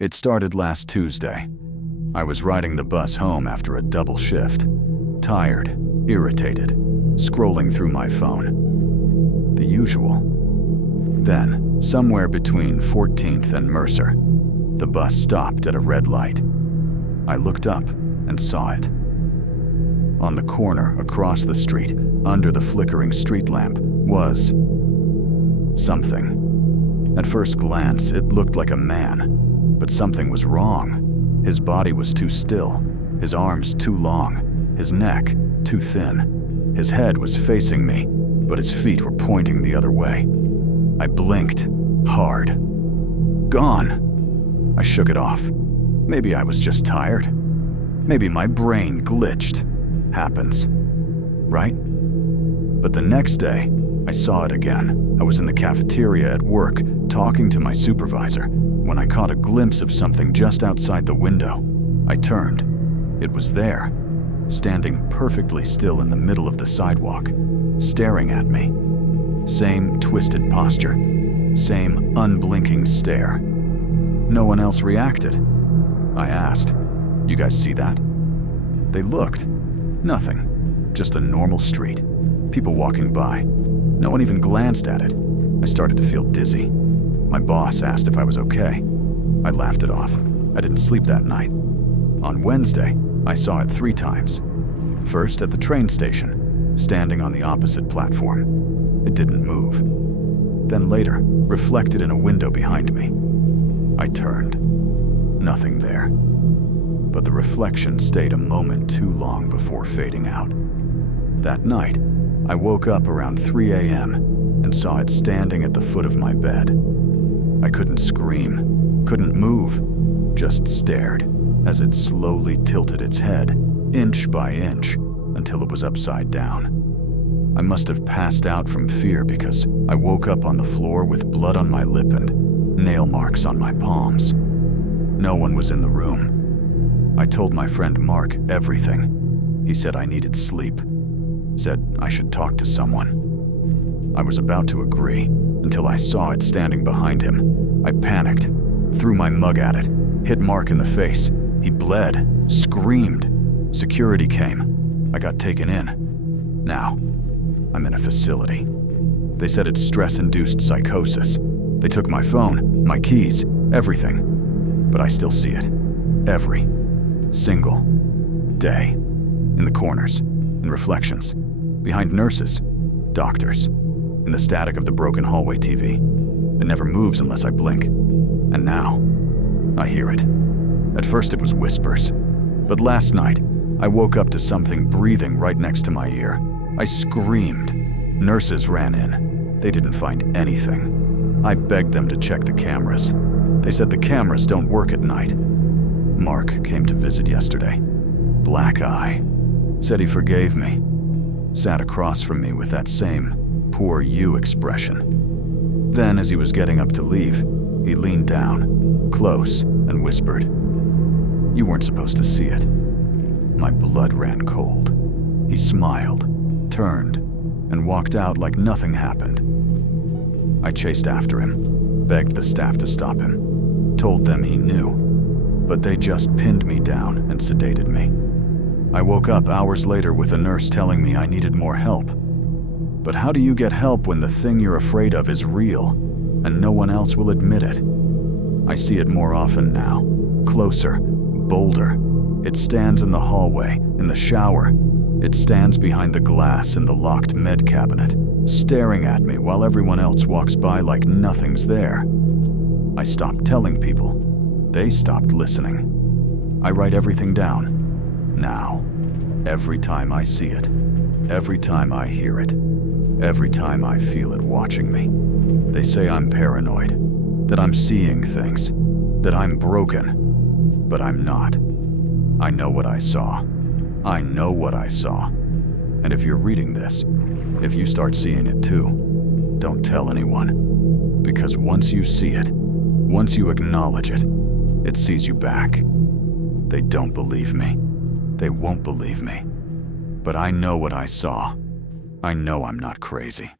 It started last Tuesday. I was riding the bus home after a double shift, tired, irritated, scrolling through my phone. The usual. Then, somewhere between 14th and Mercer, the bus stopped at a red light. I looked up and saw it. On the corner across the street, under the flickering street lamp, was something. At first glance, it looked like a man, but something was wrong. His body was too still, his arms too long, his neck too thin. His head was facing me, but his feet were pointing the other way. I blinked hard. Gone! I shook it off. Maybe I was just tired. Maybe my brain glitched. Happens. Right? But the next day, I saw it again. I was in the cafeteria at work, talking to my supervisor, when I caught a glimpse of something just outside the window. I turned. It was there, standing perfectly still in the middle of the sidewalk, staring at me. Same twisted posture, same unblinking stare. No one else reacted. I asked, "You guys see that?" They looked. Nothing. Just a normal street. People walking by. No one even glanced at it. I started to feel dizzy. My boss asked if I was okay. I laughed it off. I didn't sleep that night. On Wednesday, I saw it 3 times. First at the train station, standing on the opposite platform. It didn't move. Then later, reflected in a window behind me. I turned. Nothing there. But the reflection stayed a moment too long before fading out. That night, I woke up around 3 a.m. and saw it standing at the foot of my bed. I couldn't scream, couldn't move, just stared as it slowly tilted its head, inch by inch, until it was upside down. I must have passed out from fear because I woke up on the floor with blood on my lip and nail marks on my palms. No one was in the room. I told my friend Mark everything. He said I needed sleep. Said I should talk to someone. I was about to agree until I saw it standing behind him. I panicked, threw my mug at it, hit Mark in the face. He bled, screamed. Security came. I got taken in. Now, I'm in a facility. They said it's stress-induced psychosis. They took my phone, my keys, everything. But I still see it. Every single day. In the corners, in reflections, behind nurses, doctors, in the static of the broken hallway TV. It never moves unless I blink. And now, I hear it. At first it was whispers, but last night, I woke up to something breathing right next to my ear. I screamed. Nurses ran in. They didn't find anything. I begged them to check the cameras. They said the cameras don't work at night. Mark came to visit yesterday. Black eye. Said he forgave me. Sat across from me with that same poor you expression. Then, as he was getting up to leave, he leaned down, close, and whispered, "You weren't supposed to see it." My blood ran cold. He smiled, turned, and walked out like nothing happened. I chased after him, begged the staff to stop him, told them he knew, but they just pinned me down and sedated me. I woke up hours later with a nurse telling me I needed more help. But how do you get help when the thing you're afraid of is real, and no one else will admit it? I see it more often now, closer, bolder. It stands in the hallway, in the shower. It stands behind the glass in the locked med cabinet, staring at me while everyone else walks by like nothing's there. I stopped telling people. They stopped listening. I write everything down. Now, every time I see it, every time I hear it, every time I feel it watching me. They say I'm paranoid, that I'm seeing things, that I'm broken, but I'm not. I know what I saw. I know what I saw. And if you're reading this, if you start seeing it too, don't tell anyone. Because once you see it, once you acknowledge it, it sees you back. They don't believe me. They won't believe me. But I know what I saw. I know I'm not crazy.